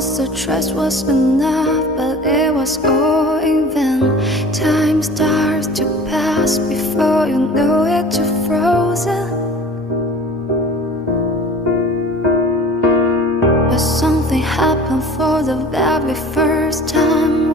once the trust was enough, but it was all in vain. Time starts to pass before you know it, you're frozen.